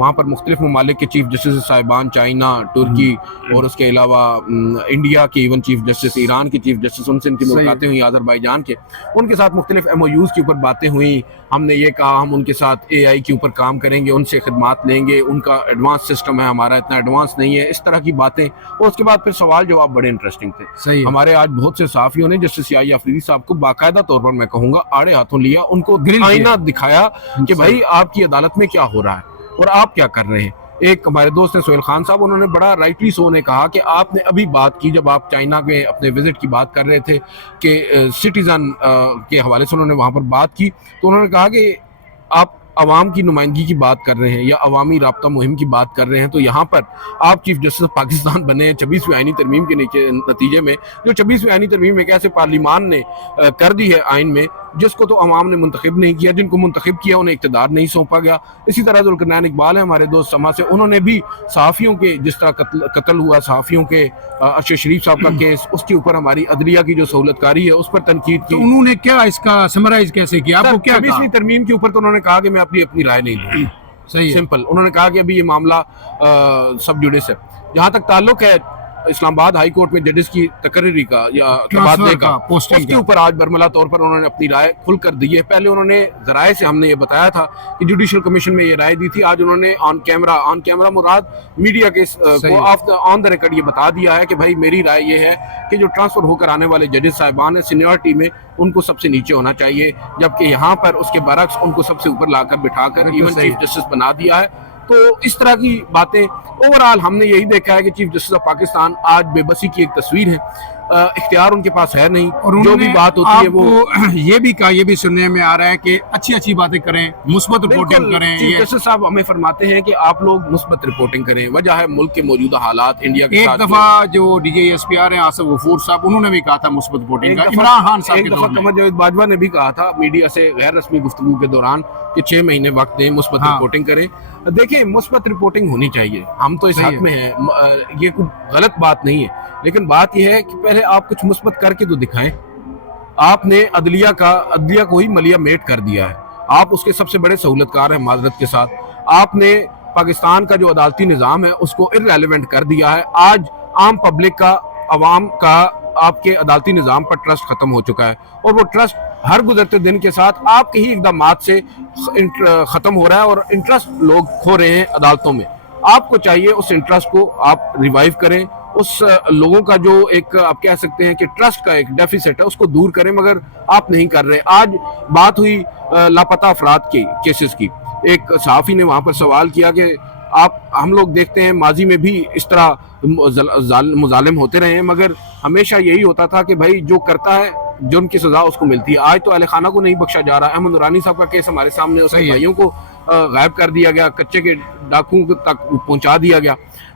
وہاں پر مختلف ممالک کے چیف جسٹس صاحبان، چائنا، ترکی اور اس کے علاوہ انڈیا کے ایون چیف جسٹس، ایران کے چیف جسٹس، ان سے ان کی ملاقاتیں ہوئی، آذربائیجان کے، ان کے ساتھ مختلف ایم او یوز کے اوپر باتیں ہوئیں. ہم نے یہ کہا ہم ان کے ساتھ اے آئی کے اوپر کام کریں گے، ان سے خدمات لیں گے، ان کا ایڈوانس سسٹم ہے، ہمارا اتنا ایڈوانس نہیں ہے، اس طرح کی باتیں. اور اس کے بعد پھر سوال جواب بڑے انٹرسٹنگ تھے. صحیح. ہمارے آج بہت سے صحافیوں نے جسٹس سیائی آفریدی صاحب کو باقاعدہ طور پر میں کہوں گا آڑے ہاتھوں لیا، ان کو آئینہ دکھایا کہ بھائی آپ کی عدالت میں کیا ہو رہا ہے اور آپ کیا کر رہے ہیں. ایک ہمارے دوست ہیں سہیل خان صاحب، انہوں نے بڑا رائٹلی سو نے کہا کہ آپ نے ابھی بات کی، جب آپ چائنا میں اپنے وزٹ کی بات کر رہے تھے کہ سٹیزن کے حوالے سے انہوں نے وہاں پر بات کی، تو انہوں نے کہا کہ آپ عوام کی نمائندگی کی بات کر رہے ہیں یا عوامی رابطہ مہم کی بات کر رہے ہیں، تو یہاں پر آپ چیف جسٹس پاکستان بنے ہیں 26ویں آئینی ترمیم کے نتیجے میں. جو 26ویں آئینی ترمیم ایک ایسے پارلیمان نے کر دی ہے آئین میں جس کو تو عوام نے منتخب نہیں کیا، جن کو منتخب کیا انہیں اقتدار نہیں سونپا گیا. اسی طرح ذوالقرنین اقبال ہے ہمارے دوست سما سے، انہوں نے بھی صحافیوں کے جس طرح قتل ہوا صحافیوں کے، ارشد شریف صاحب کا کیس، اس کے اوپر ہماری عدلیہ کی جو سہولت کاری ہے اس پر تنقید کی. انہوں نے کیا اس کا سمرائز کیسے کیا؟ آپ کو کیا 26ویں ترمیم کے اوپر تو انہوں نے کہا کہ میں اپنی رائے نہیں دوں. صحیح سمپل. انہوں نے کہا کہ ابھی یہ معاملہ سب جوڈس ہے. جہاں تک تعلق ہے اسلام آباد ہائی کورٹ میں ججز کی تقرری کا یا تبادلے کا، اس کے اوپر آج برملا طور پر انہوں نے اپنی رائے کھل کر دی ہے. پہلے انہوں نے ذرائع سے ہم نے یہ بتایا تھا کہ جوڈیشل کمیشن میں یہ رائے دی تھی، آج انہوں نے آن کیمرہ مراد میڈیا کے کو آن دا ریکارڈ یہ بتا دیا ہے کہ بھائی میری رائے یہ ہے کہ جو ٹرانسفر ہو کر آنے والے ججز صاحبان ہیں سینیورٹی میں ان کو سب سے نیچے ہونا چاہیے، جبکہ یہاں پر اس کے برعکس ان کو سب سے اوپر لا کر بٹھا کر ایون چیف جسٹس بنا دیا ہے. تو اس طرح کی باتیں اوورآل ہم نے یہی دیکھا ہے کہ چیف جسٹس آف پاکستان آج بے بسی کی ایک تصویر ہے. اختیار ان کے پاس ہے نہیں، اور جو بھی بات ہوتی ہے وہ یہ بھی کہا، یہ بھی سننے میں آ رہا ہے کہ اچھی باتیں کریں، مثبت رپورٹنگ کریں. چیف جسٹس صاحب ہمیں فرماتے ہیں کہ آپ لوگ مثبت رپورٹنگ کریں. وجہ ہے ملک کے موجودہ حالات انڈیا کے ساتھ. ایک دفعہ جو D J S P R ہیں آصف غفور صاحب، انہوں نے بھی کہا تھا مثبت رپورٹنگ کا. عمران خان صاحب ایک دفعہ قمر جاوید باجوہ نے بھی کہا تھا میڈیا سے غیر رسمی گفتگو کے دوران کہ 6 مہینے وقت دیں، مثبت رپورٹنگ کریں. دیکھیں مثبت رپورٹنگ ہونی چاہیے، ہم تو اس حق میں ہیں، یہ کوئی غلط بات نہیں ہے، لیکن بات یہ ہے کہ پہلے آپ کچھ مثبت کر کے تو دکھائیں. آپ نے عدلیہ کو ہی ملیہ میٹ کر دیا ہے. آپ اس کے سب سے بڑے سہولت کار ہیں معذرت کے ساتھ. آپ نے پاکستان کا جو عدالتی نظام ہے اس کو ارریلیونٹ کر دیا ہے. آج عام پبلک کا، عوام کا آپ کے عدالتی نظام پر ٹرسٹ ختم ہو چکا ہے، اور وہ ٹرسٹ ہر گزرتے دن کے ساتھ آپ کے ہی اقدامات سے ختم ہو رہا ہے، اور انٹرسٹ لوگ کھو رہے ہیں عدالتوں میں. آپ کو چاہیے اس انٹرسٹ کو آپ ریوائیو کریں، اس لوگوں کا جو ایک آپ کہہ سکتے ہیں کہ ٹرسٹ کا ایک ڈیفیسٹ ہے اس کو دور کریں، مگر آپ نہیں کر رہے. آج بات ہوئی لاپتہ افراد کے کیسز کی. ایک صحافی نے وہاں پر سوال کیا کہ ہم لوگ دیکھتے ہیں ماضی میں بھی اس طرح مظالم ہوتے رہے ہیں، مگر ہمیشہ یہی ہوتا تھا کہ بھائی جو کرتا ہے جرم کی سزا اس کو ملتی ہے. آج تو اہل خانہ کو نہیں بخشا جا رہا. احمد نورانی صاحب کا کیس ہمارے سامنے، اس کے بھائیوں کو غائب کر دیا گیا، کچے کے ڈاکوؤں تک پہنچا دیا گیا.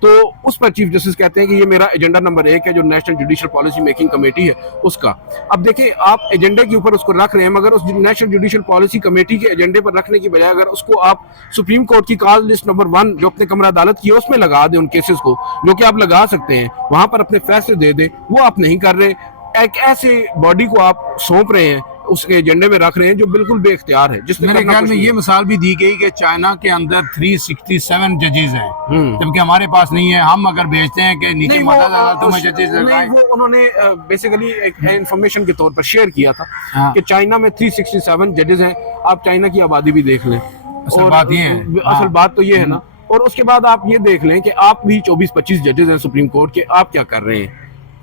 تو اس پر چیف جسٹس کہتے ہیں کہ یہ میرا ایجنڈا نمبر 1 ہے جو national judicial policy making committee ہے اس کا. اب دیکھیں آپ ایجنڈے کے اوپر اس کو رکھ رہے ہیں، مگر اس نیشنل جوڈیشل پالیسی کمیٹی کے ایجنڈے پر رکھنے کی بجائے اگر اس کو آپ سپریم کورٹ کی کاز لسٹ نمبر 1 جو اپنے کمرہ عدالت کی ہے اس میں لگا دیں ان کیسز کو، جو کہ آپ لگا سکتے ہیں، وہاں پر اپنے فیصلے دے دیں. وہ آپ نہیں کر رہے. ایک ایسے باڈی کو آپ سونپ رہے ہیں، اس کے ایجنڈے میں رکھ رہے ہیں جو بالکل بے اختیار ہے. جس میرے خیال میں یہ مثال بھی دی گئی کہ چائنا کے اندر 367 ججز ہیں، جبکہ ہمارے پاس نہیں ہے. ہم اگر بھیجتے ہیں کہ نیچے مدد عدالتوں میں ججز لگائیں، وہ انہوں نے بیسیکلی ایک انفارمیشن کے طور پر شیئر کیا تھا کہ چائنا میں 367 ججز ہیں. آپ چائنا کی آبادی بھی دیکھ لیں. اصل بات یہ ہے، اصل بات تو یہ ہے نا. اور اس کے بعد آپ یہ دیکھ لیں کہ آپ بھی 24-25 ججز ہیں سپریم کورٹ کے، آپ کیا کر رہے ہیں.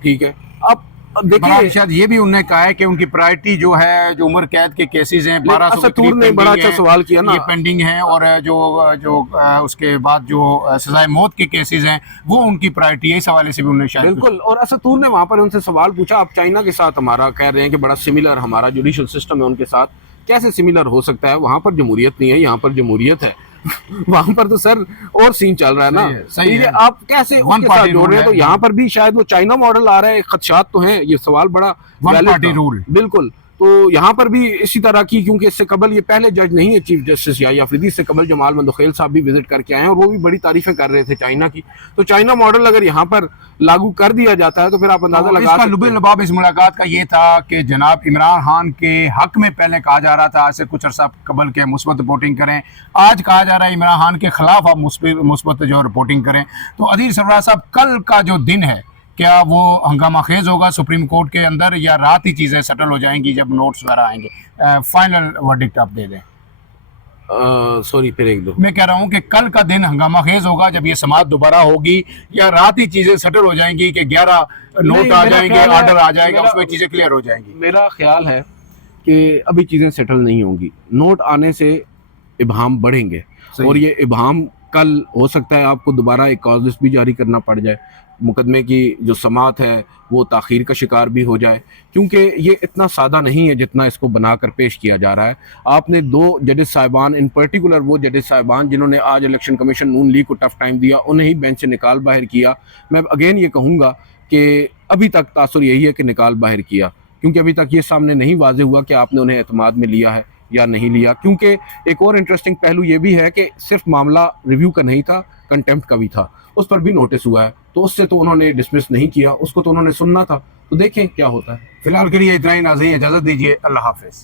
ٹھیک ہے، اب دیکھیں شاید یہ بھی انہوں نے کہا ہے کہ ان کی پرائرٹی جو ہے جو عمر قید کے کیسز ہیں 1200 اسطور نے بڑا اچھا سوال کیا نا، یہ پینڈنگ ہیں، اور جو اس کے بعد جو سزائے موت کے کیسز ہیں وہ ان کی پرائرٹی ہے. اس حوالے سے بھی انہوں نے شاید بالکل. اور اسطور نے وہاں پر ان سے سوال پوچھا آپ چائنا کے ساتھ ہمارا کہہ رہے ہیں کہ بڑا سملر ہمارا جوڈیشل سسٹم ہے، ان کے ساتھ کیسے سملر ہو سکتا ہے؟ وہاں پر جمہوریت نہیں ہے، یہاں پر جمہوریت ہے. وہاں پر تو سر اور سین چل رہا ہے نا. صحیح ہے. آپ کیسے اس کے ساتھ جوڑ رہے ہیں؟ تو یہاں پر بھی شاید وہ چائنا ماڈل آ رہا ہے. خدشات تو ہیں، یہ سوال بڑا ون پارٹی رول. بالکل. تو یہاں پر بھی اسی طرح کی، کیونکہ اس سے قبل یہ پہلے جج نہیں ہے چیف جسٹس یا آفریدی، اس سے قبل جمال مندوخیل صاحب بھی وزٹ کر کے آئے ہیں اور وہ بھی بڑی تعریفیں کر رہے تھے چائنا کی. تو چائنا ماڈل اگر یہاں پر لاگو کر دیا جاتا ہے تو پھر آپ اندازہ اس لگا کا لب لباب اس ملاقات کا یہ تھا کہ جناب عمران خان کے حق میں پہلے کہا جا رہا تھا ایسے کچھ عرصہ قبل کے مثبت رپورٹنگ کریں، آج کہا جا رہا ہے عمران خان کے خلاف آپ مثبت جو رپورٹنگ کریں. تو عدیل سرفراز صاحب، کل کا جو دن ہے کیا وہ ہنگامہ خیز ہوگا سپریم کورٹ کے اندر، یا رات ہی چیزیں سیٹل ہو جائیں گی جب نوٹس وغیرہ آئیں گے؟ فائنل ورڈکٹ آپ دے دیں. سوری پھر ایک دو. میں کہہ رہا ہوں کہ کل کا دن ہنگامہ خیز ہوگا جب یہ سماعت دوبارہ ہوگی، یا رات ہی چیزیں سیٹل ہو جائیں گی کہ 11 نوٹ آ جائیں گے، آرڈر آ جائے گا، اس میں چیزیں کلیئر ہو جائیں گی؟ میرا خیال ہے کہ ابھی چیزیں سیٹل نہیں ہوں گی. نوٹ آنے سے ابہام بڑھیں گے اور یہ ابہام کل ہو سکتا ہے آپ کو دوبارہ ایک کاز لسٹ بھی جاری کرنا پڑ جائے، مقدمے کی جو سماعت ہے وہ تاخیر کا شکار بھی ہو جائے، کیونکہ یہ اتنا سادہ نہیں ہے جتنا اس کو بنا کر پیش کیا جا رہا ہے. آپ نے 2 ججز صاحبان، ان پرٹیکولر وہ ججز صاحبان جنہوں نے آج الیکشن کمیشن نون لیگ کو ٹف ٹائم دیا، انہیں ہی بینچ سے نکال باہر کیا. میں اگین یہ کہوں گا کہ ابھی تک تاثر یہی ہے کہ نکال باہر کیا، کیونکہ ابھی تک یہ سامنے نہیں واضح ہوا کہ آپ نے انہیں اعتماد میں لیا ہے یا نہیں لیا. کیونکہ ایک اور انٹرسٹنگ پہلو یہ بھی ہے کہ صرف معاملہ ریویو کا نہیں تھا، کنٹیمپٹ کا بھی تھا، اس پر بھی نوٹس ہوا ہے. تو اس سے تو انہوں نے ڈسمس نہیں کیا، اس کو تو انہوں نے سننا تھا. تو دیکھیں کیا ہوتا ہے. فی الحال کے لیے اتنا ہی. ناظرین اجازت دیجیے، اللہ حافظ.